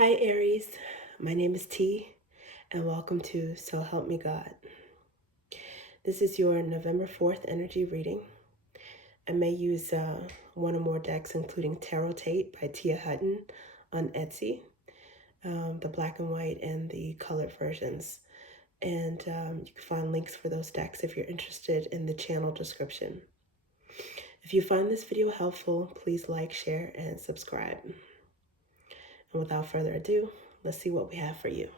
Hi Aries, my name is T and welcome to So Help Me God. This is your November 4th energy reading. I may use one or more decks including Tarot Tate by Tia Hutton on Etsy, the black and white and the colored versions. And you can find links for those decks if you're interested in the channel description. If you find this video helpful, please like, share, and subscribe. And without further ado, let's see what we have for you.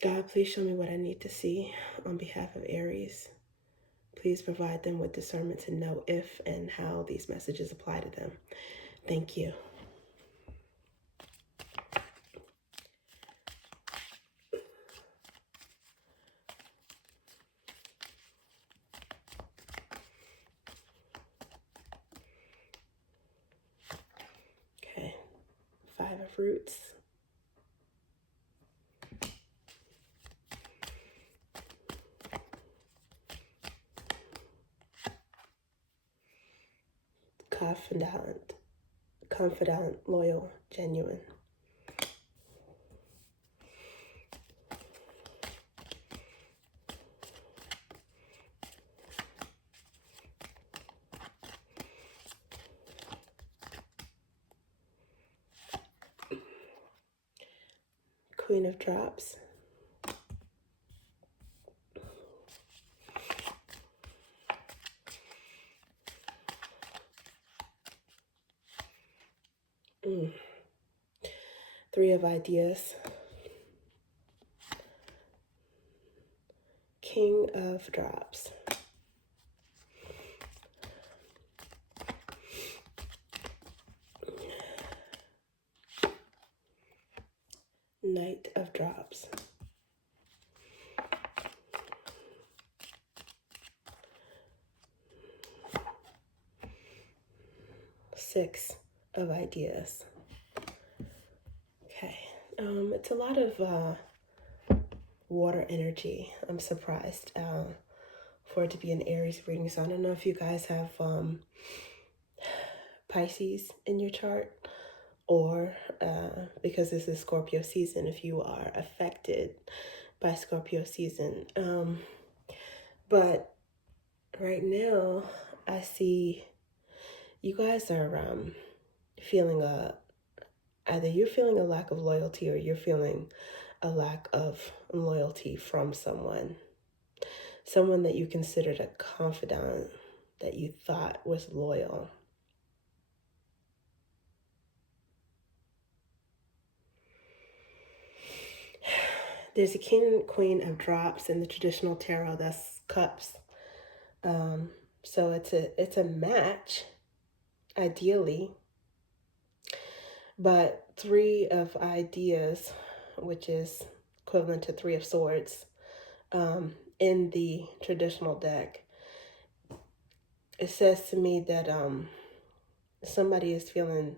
God, please show me what I need to see on behalf of Aries. Please provide them with discernment to know if and how these messages apply to them. Thank you. Okay, 5 of Roots. Confidant, loyal, genuine. Queen of Drops. Three of Ideas. King of Drops. Knight of Drops. Six of Ideas. Okay, it's a lot of water energy. I'm surprised for it to be an Aries reading. So I don't know if you guys have Pisces in your chart, or because this is Scorpio season, if you are affected by Scorpio season. But right now I see you guys are feeling either you're feeling a lack of loyalty or you're feeling a lack of loyalty from someone that you considered a confidant, that you thought was loyal. There's a king and queen of drops in the traditional tarot. That's cups. So it's a match, ideally. But three of ideas, which is equivalent to three of swords, in the traditional deck, it says to me that somebody is feeling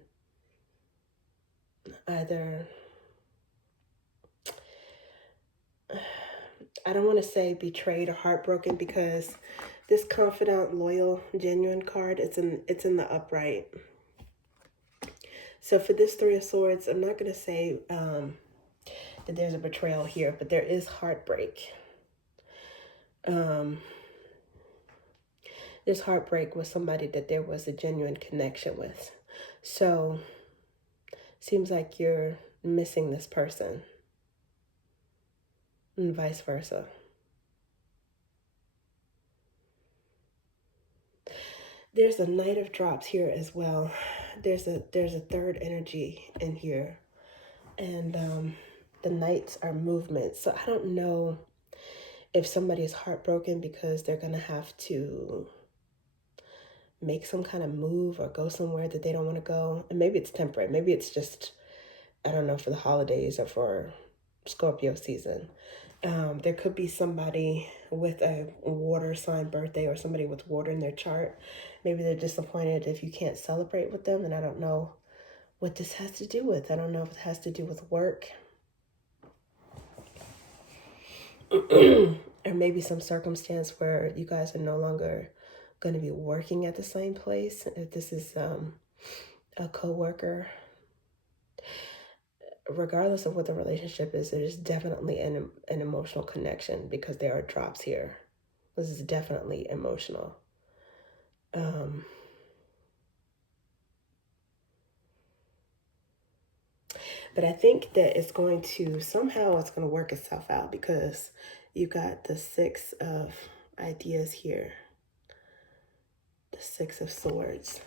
either, I don't want to say betrayed or heartbroken, because this confidant, loyal, genuine card, it's in the upright. So for this three of swords, I'm not going to say that there's a betrayal here, but there is heartbreak. There's heartbreak with somebody that there was a genuine connection with. So seems like you're missing this person, and vice versa. There's a Knight of Drops here as well. There's a third energy in here, and the Knights are movement. So I don't know if somebody is heartbroken because they're gonna have to make some kind of move or go somewhere that they don't want to go, and maybe it's temporary. Maybe it's just, I don't know, for the holidays or for Scorpio season. There could be somebody with a water sign birthday or somebody with water in their chart. Maybe they're disappointed if you can't celebrate with them, and I don't know what this has to do with. I don't know if it has to do with work. Or maybe some circumstance where you guys are no longer going to be working at the same place. If this is a co-worker, regardless of what the relationship is, there's definitely an emotional connection because there are drops here. This is definitely emotional. But I think that it's going to work itself out because you got the Six of Ideas here, the Six of Swords,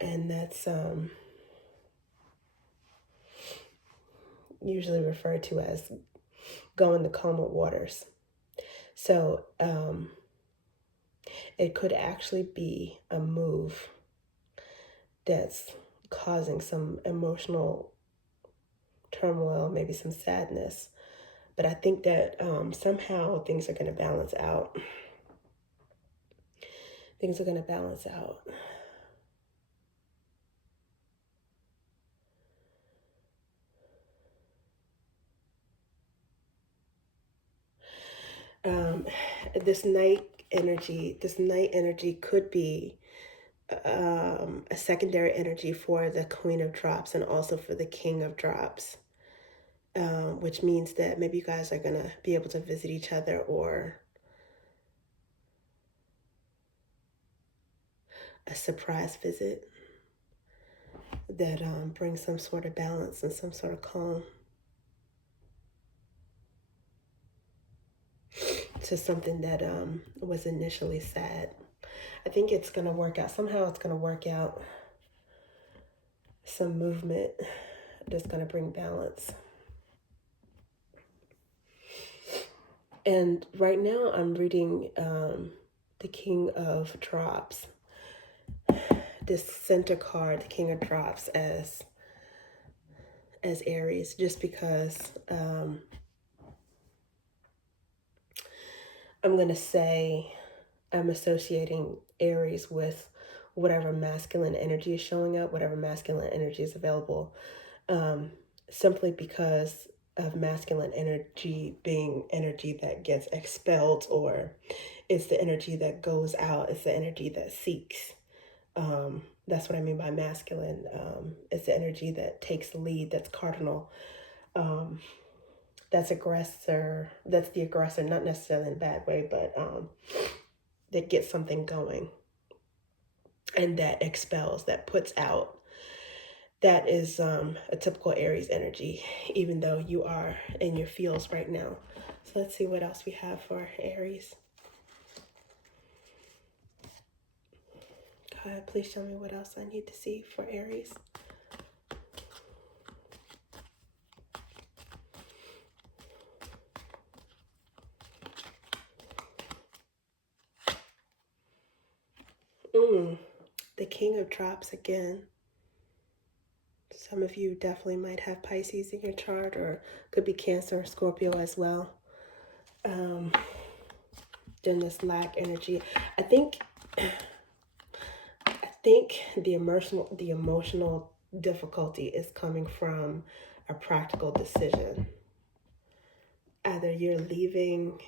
and that's usually referred to as going the calmer waters. So it could actually be a move that's causing some emotional turmoil, maybe some sadness. But I think that somehow things are going to balance out. Things are going to balance out. This night energy could be a secondary energy for the Queen of Drops and also for the King of Drops, which means that maybe you guys are going to be able to visit each other, or a surprise visit that brings some sort of balance and some sort of calm to something that was initially sad. I think it's going to work out. Somehow it's going to work out some movement that's going to bring balance. And right now I'm reading the King of Drops, this center card, the King of Drops, as Aries, just because I'm going to say I'm associating Aries with whatever masculine energy is showing up, whatever masculine energy is available, simply because of masculine energy being energy that gets expelled, or it's the energy that goes out, it's the energy that seeks. That's what I mean by masculine. It's the energy that takes the lead, that's cardinal, that's the aggressor, not necessarily in a bad way, but that gets something going and that expels, that puts out. That is a typical Aries energy, even though you are in your feels right now. So let's see what else we have for Aries. God, please show me what else I need to see for Aries. The King of Drops again. Some of you definitely might have Pisces in your chart, or could be Cancer or Scorpio as well. Then this lack energy. I think the emotional difficulty is coming from a practical decision. Either you're leaving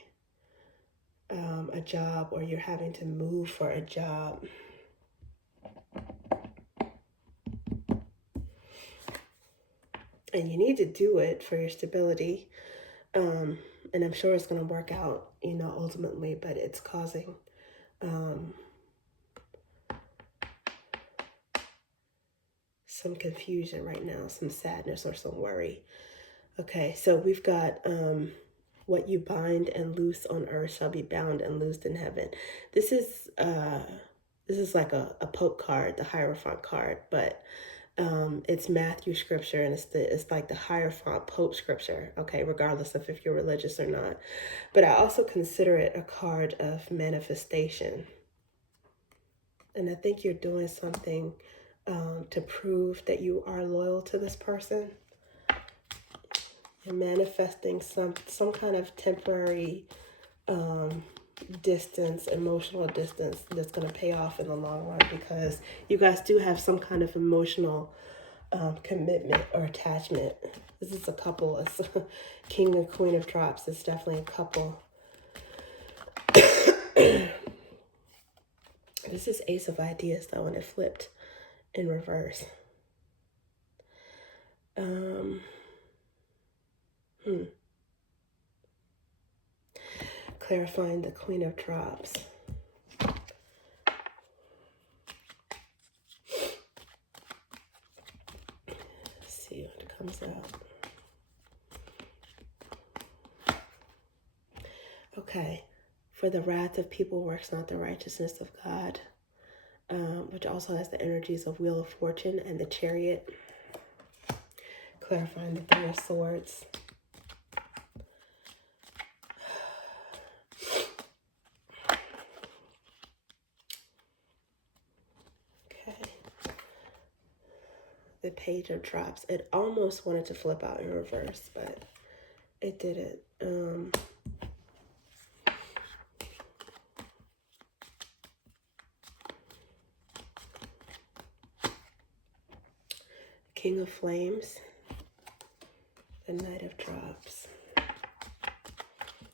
a job, or you're having to move for a job. And you need to do it for your stability. And I'm sure it's going to work out, ultimately, but it's causing some confusion right now, some sadness or some worry. Okay, so we've got what you bind and loose on earth shall be bound and loosed in heaven. This is like a Pope card, the Hierophant card, but it's Matthew scripture, and it's like the Hierophant Pope scripture, okay, regardless of if you're religious or not. But I also consider it a card of manifestation. And I think you're doing something to prove that you are loyal to this person. You're manifesting some kind of temporary distance, emotional distance, that's going to pay off in the long run, because you guys do have some kind of emotional commitment or attachment. This is a couple. It's King and Queen of Drops. It's definitely a couple. This is Ace of Ideas, though, and it flipped in reverse. Um, Clarifying the Queen of Drops. Let's see what comes out. Okay. For the wrath of people works not the righteousness of God, which also has the energies of Wheel of Fortune and the Chariot. Clarifying the Three of Swords. Okay. The Page of Drops. It almost wanted to flip out in reverse, but it didn't. King of Flames. The Knight of Drops.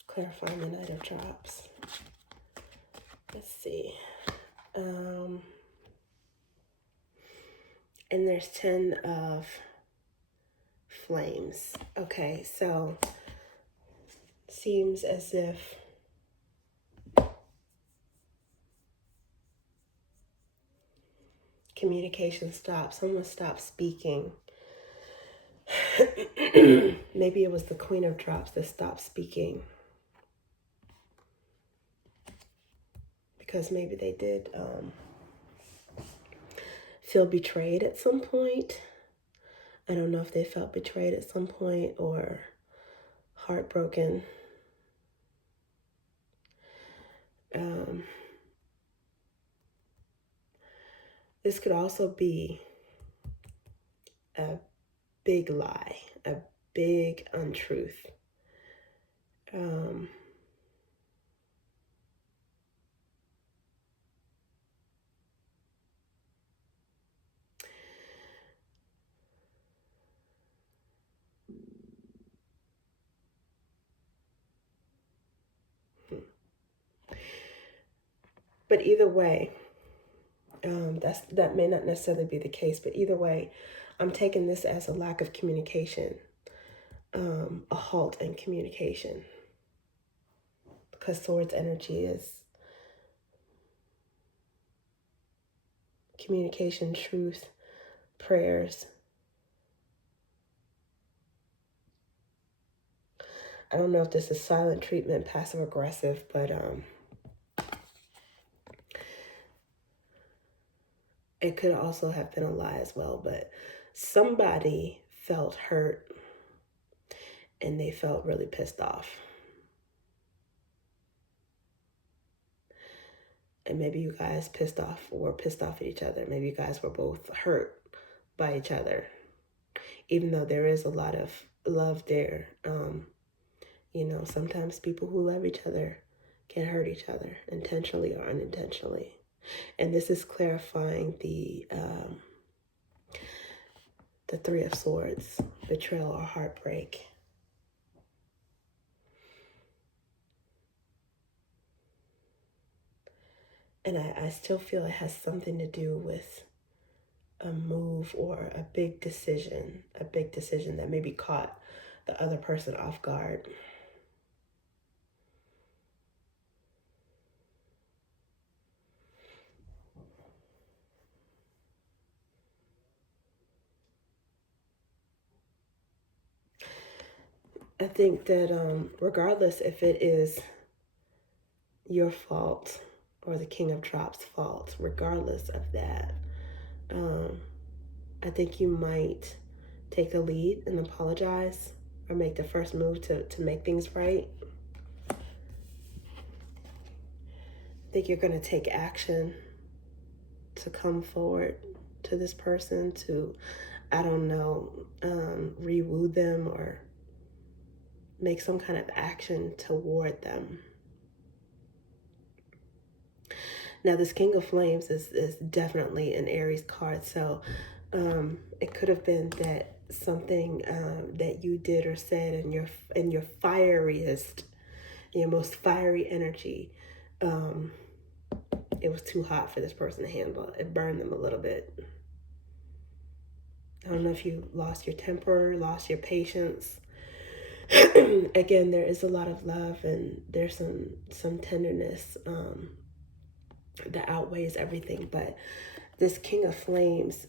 Clarifying the Knight of Drops. Let's see. And there's 10 of Flames. Okay, so seems as if communication stopped. Someone stopped speaking. Maybe it was the Queen of Drops that stopped speaking. Because maybe they did feel betrayed at some point. I don't know if they felt betrayed at some point or heartbroken. This could also be a big lie, a big untruth. But either way, that may not necessarily be the case, but either way, I'm taking this as a lack of communication, a halt in communication. Because Swords energy is communication, truth, prayers. I don't know if this is silent treatment, passive aggressive, but it could also have been a lie as well. But somebody felt hurt and they felt really pissed off. And maybe you guys were pissed off at each other. Maybe you guys were both hurt by each other. Even though there is a lot of love there. You know, sometimes people who love each other can hurt each other intentionally or unintentionally. And this is clarifying the Three of Swords, betrayal or heartbreak. And I still feel it has something to do with a move or a big decision that maybe caught the other person off guard. I think that regardless if it is your fault or the King of Drops' fault, regardless of that, I think you might take the lead and apologize or make the first move to make things right. I think you're going to take action to come forward to this person to, I don't know, re-woo them or make some kind of action toward them. Now, this King of Flames is definitely an Aries card, so it could have been that something that you did or said in your fieriest, your most fiery energy, it was too hot for this person to handle. It burned them a little bit. I don't know if you lost your temper, lost your patience. Again, there is a lot of love, and there's some tenderness that outweighs everything. But this King of Flames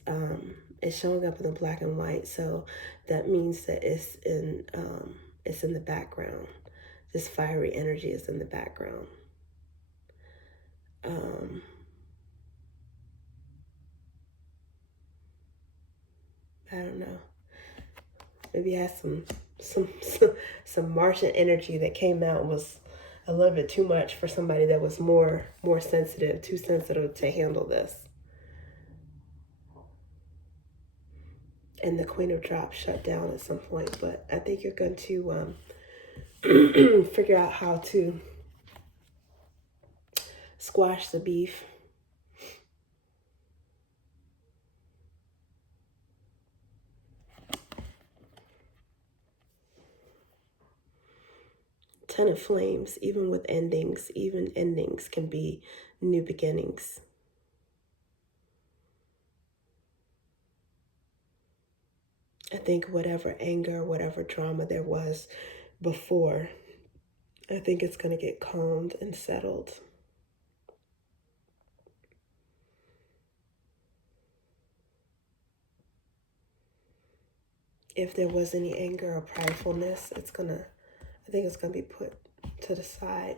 is showing up in the black and white, so that means that it's in the background. This fiery energy is in the background. I don't know. Maybe it has some Martian energy that came out and was a little bit too much for somebody that was more sensitive, too sensitive to handle this. And the Queen of Drops shut down at some point, but I think you're going to figure out how to squash the beef. Ten of Flames, even endings can be new beginnings. I think whatever anger, whatever drama there was before, I think it's going to get calmed and settled. If there was any anger or pridefulness, I think it's gonna be put to the side.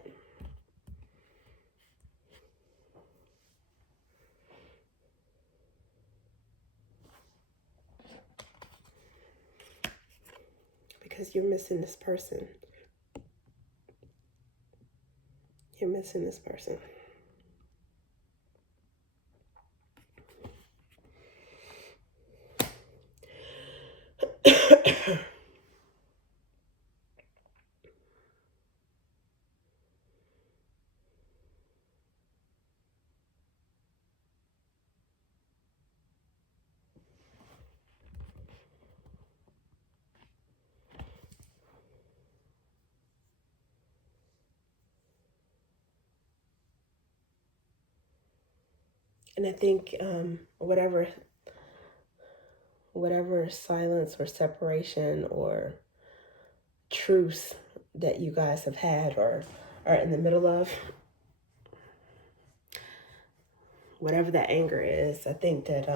Because you're missing this person. You're missing this person. And I think whatever silence or separation or truce that you guys have had or are in the middle of, whatever that anger is, I think that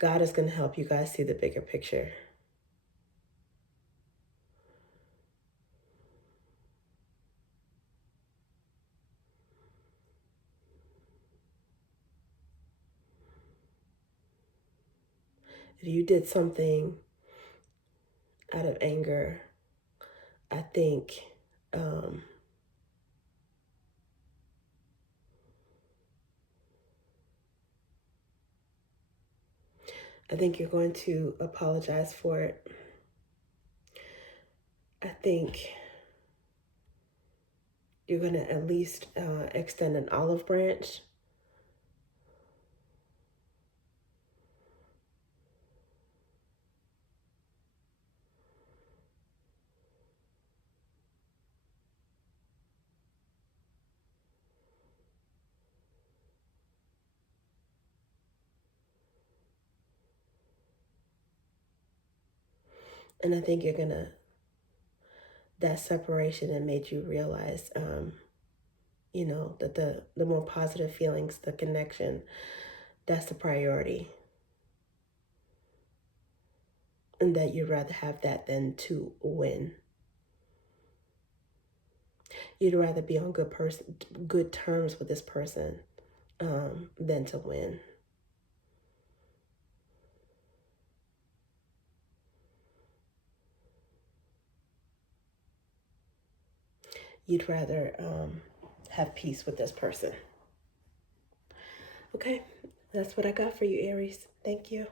God is going to help you guys see the bigger picture. If you did something out of anger, I think you're going to apologize for it. I think you're going to at least extend an olive branch. And I think you're going to, that separation that made you realize, that the more positive feelings, the connection, that's the priority. And that you'd rather have that than to win. You'd rather be on good terms with this person than to win. You'd rather have peace with this person. Okay, that's what I got for you, Aries. Thank you.